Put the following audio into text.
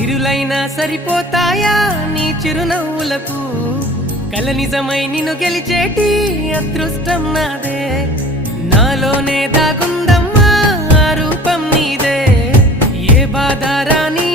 సిరులైనా సరిపోతాయా నీ చిరునవ్వులకు కల నిజమై నిన్ను గెలిచేటి అదృష్టం నాదే నాలోనే దాగుందమ్మా ఆ రూపం నీదే ఏ బాధ రాని